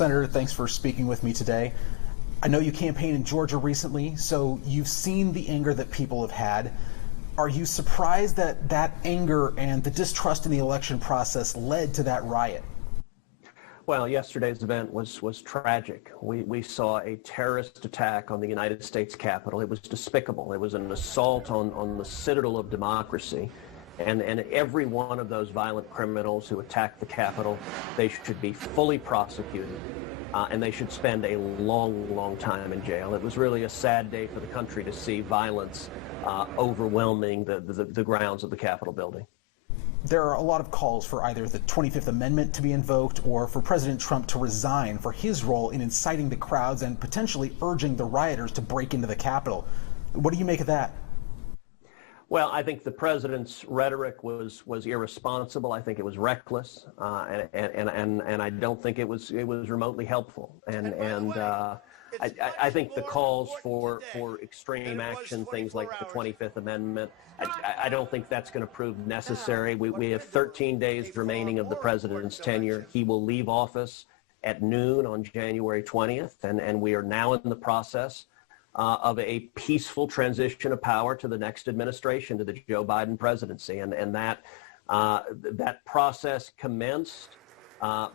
Senator, thanks for speaking with me today. I know you campaigned in Georgia recently, so you've seen the anger that people have had. Are you surprised that that anger and the distrust in the election process led to that riot? Well, yesterday's event was tragic. We saw a terrorist attack on the United States Capitol. It was despicable. It was an assault on the citadel of democracy. And every one of those violent criminals who attacked the Capitol, they should be fully prosecuted. And they should spend a long, long time in jail. It was really a sad day for the country to see violence overwhelming the grounds of the Capitol building. There are a lot of calls for either the 25th Amendment to be invoked or for President Trump to resign for his role in inciting the crowds and potentially urging the rioters to break into the Capitol. What do you make of that? Well, I think the president's rhetoric was irresponsible. I think it was reckless, and I don't think it was remotely helpful. I think the calls for extreme action, things like the 25th Amendment, I don't think that's going to prove necessary. We have 13 days remaining of the president's tenure. He will leave office at noon on January 20th, and we are now in the process of a peaceful transition of power to the next administration, to the Joe Biden presidency. And that process commenced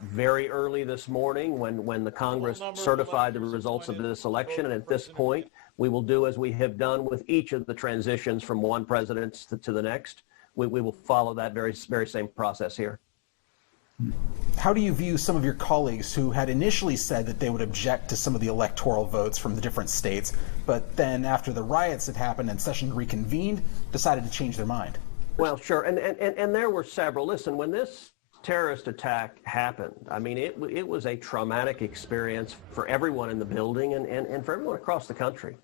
very early this morning when the Congress certified the results of this election. And at this point, we will do as we have done with each of the transitions from one president to the next. We will follow that very same process here. How do you view some of your colleagues who had initially said that they would object to some of the electoral votes from the different states, but then after the riots had happened and session reconvened, decided to change their mind? Well, sure. And there were several. Listen, when this terrorist attack happened, I mean, it was a traumatic experience for everyone in the building and for everyone across the country.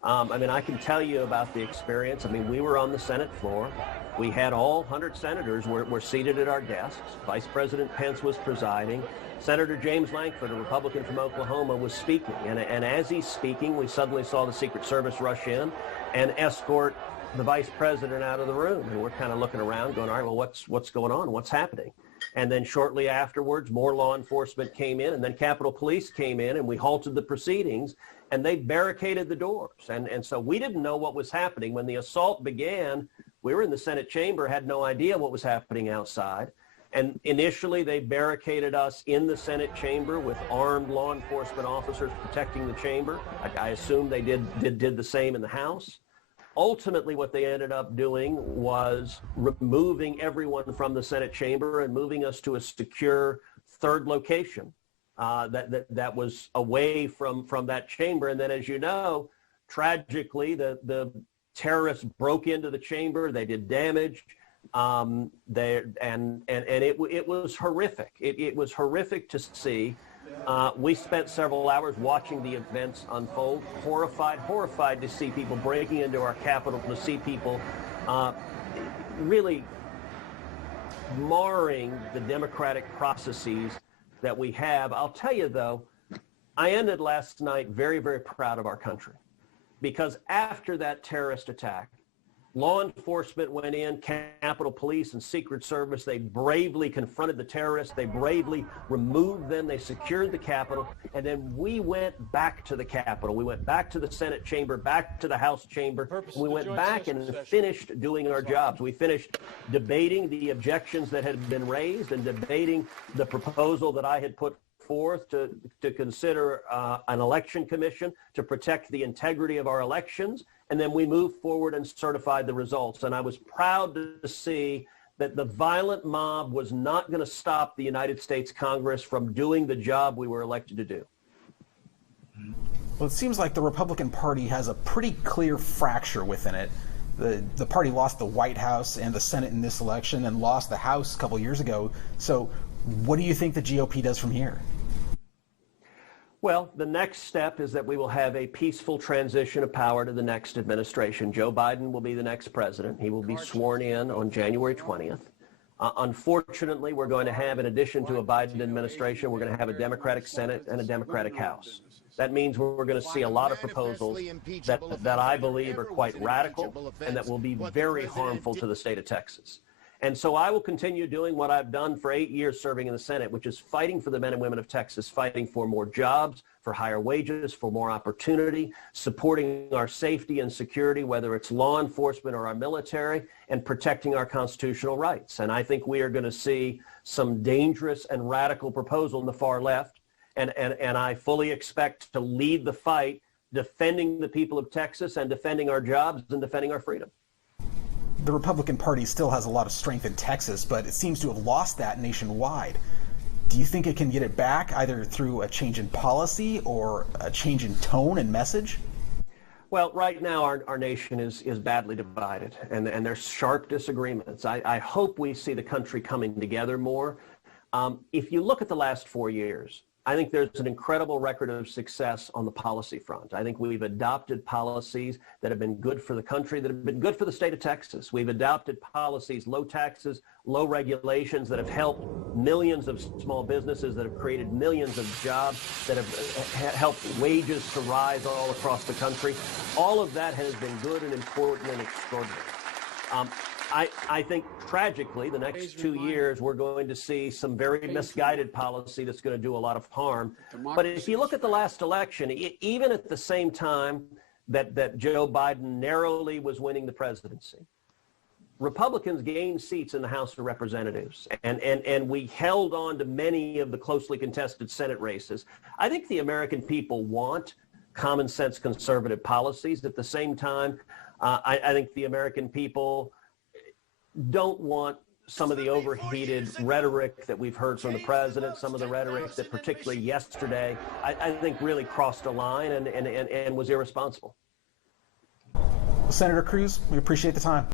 I mean, I can tell you about the experience. I mean, we were on the Senate floor. We had all 100 senators were seated at our desks. Vice President Pence was presiding. Senator James Lankford, a Republican from Oklahoma, was speaking. And as he's speaking, we suddenly saw the Secret Service rush in and escort the vice president out of the room. And we're kind of looking around going, all right, well, what's going on? What's happening? And then shortly afterwards, more law enforcement came in, and then Capitol Police came in, and we halted the proceedings, and they barricaded the doors. And so we didn't know what was happening. When the assault began, we were in the Senate chamber, had no idea what was happening outside. And initially, they barricaded us in the Senate chamber with armed law enforcement officers protecting the chamber. I assume they did the same in the House. Ultimately, what they ended up doing was removing everyone from the Senate chamber and moving us to a secure third location that was away from that chamber. And then, as you know, tragically, the terrorists broke into the chamber. They did damage. It was horrific. It was horrific to see. We spent several hours watching the events unfold, horrified to see people breaking into our Capitol, to see people really marring the democratic processes that we have. I'll tell you, though, I ended last night very, very proud of our country, because after that terrorist attack, law enforcement went in, Capitol Police and Secret Service. They bravely confronted the terrorists. They bravely removed them. They secured the Capitol. And then we went back to the Capitol. We went back to the Senate chamber, back to the House chamber. We went back and finished doing our jobs. We finished debating the objections that had been raised and debating the proposal that I had put forth to consider an election commission to protect the integrity of our elections. And then we moved forward and certified the results. And I was proud to see that the violent mob was not going to stop the United States Congress from doing the job we were elected to do. Well, it seems like the Republican Party has a pretty clear fracture within it. The party lost the White House and the Senate in this election and lost the House a couple years ago. So what do you think the GOP does from here? Well, the next step is that we will have a peaceful transition of power to the next administration. Joe Biden will be the next president. He will be sworn in on January 20th. Unfortunately, we're going to have, in addition to a Biden administration, we're going to have a Democratic Senate and a Democratic House. That means we're going to see a lot of proposals that I believe are quite radical and that will be very harmful to the state of Texas. And so I will continue doing what I've done for 8 years serving in the Senate, which is fighting for the men and women of Texas, fighting for more jobs, for higher wages, for more opportunity, supporting our safety and security, whether it's law enforcement or our military, and protecting our constitutional rights. And I think we are going to see some dangerous and radical proposal on the far left. And I fully expect to lead the fight defending the people of Texas and defending our jobs and defending our freedom. The Republican Party still has a lot of strength in Texas, but it seems to have lost that nationwide. Do you think it can get it back either through a change in policy or a change in tone and message? Well, right now our nation is badly divided, and there's sharp disagreements. I hope we see the country coming together more. If you look at the last 4 years, I think there's an incredible record of success on the policy front. I think we've adopted policies that have been good for the country, that have been good for the state of Texas. We've adopted policies, low taxes, low regulations that have helped millions of small businesses, that have created millions of jobs, that have helped wages to rise all across the country. All of that has been good and important and extraordinary. I think tragically the next 2 years we're going to see some very misguided policy that's going to do a lot of harm. But if you look at the last election, even at the same time that Joe Biden narrowly was winning the presidency, Republicans gained seats in the House of Representatives, and we held on to many of the closely contested Senate races. I think the American people want common sense conservative policies. At the same time, I think the American people don't want some of the overheated rhetoric that we've heard from the president, some of the rhetoric that particularly yesterday, I think really crossed a line and was irresponsible. Senator Cruz, we appreciate the time.